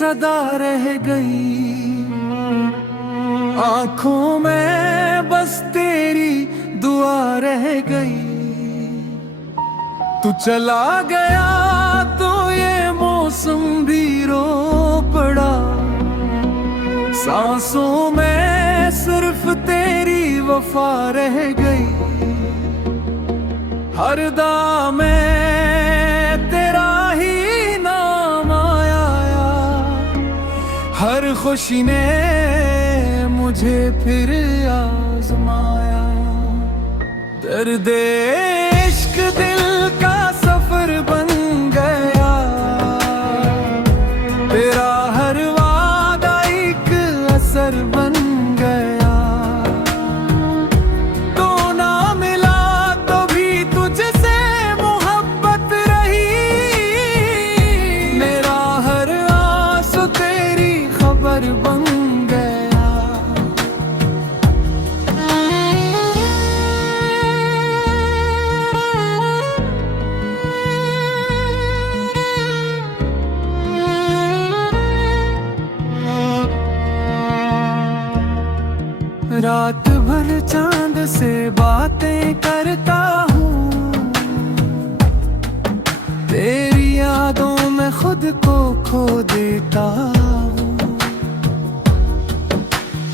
सदा रह गई, आंखों में बस तेरी दुआ रह गई। तू चला गया तो ये मौसम भी रो पड़ा, सांसों में सिर्फ तेरी वफा रह गई। हर दाम में तेरा ही नाम आया, हर खुशी ने मुझे फिर आजमाया। दर्द इश्क दिल का सफर बन गया, तेरा हर वादा एक असर बन गया। तो ना मिला तो भी तुझसे मोहब्बत रही, मेरा हर आंसू तेरी खबर बन गया। रात भर चांद से बातें करता हूँ, तेरी यादों में खुद को खो देता हूँ।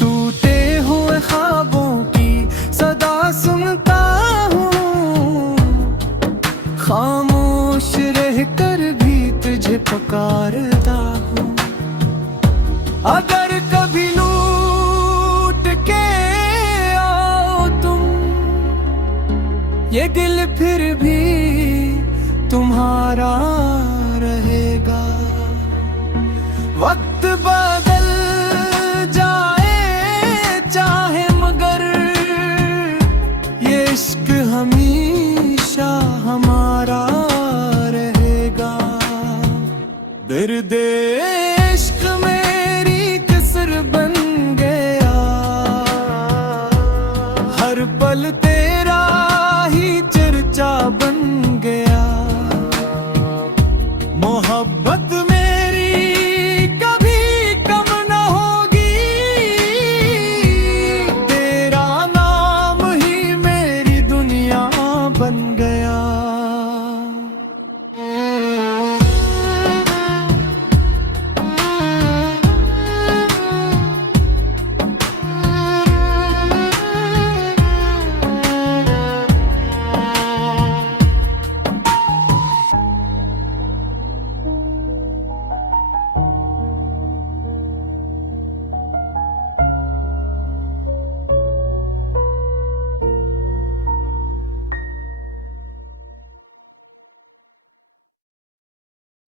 टूटे हुए ख्वाबों की सदा सुनता हूँ, खामोश रहकर भी तुझे पुकारता हूँ। अगर कभी ये दिल फिर भी तुम्हारा रहेगा। वक्त बदल जाए चाहे मगर ये इश्क हमेशा हमारा रहेगा। दर्द इश्क मेरी कसर बन गया, हर पल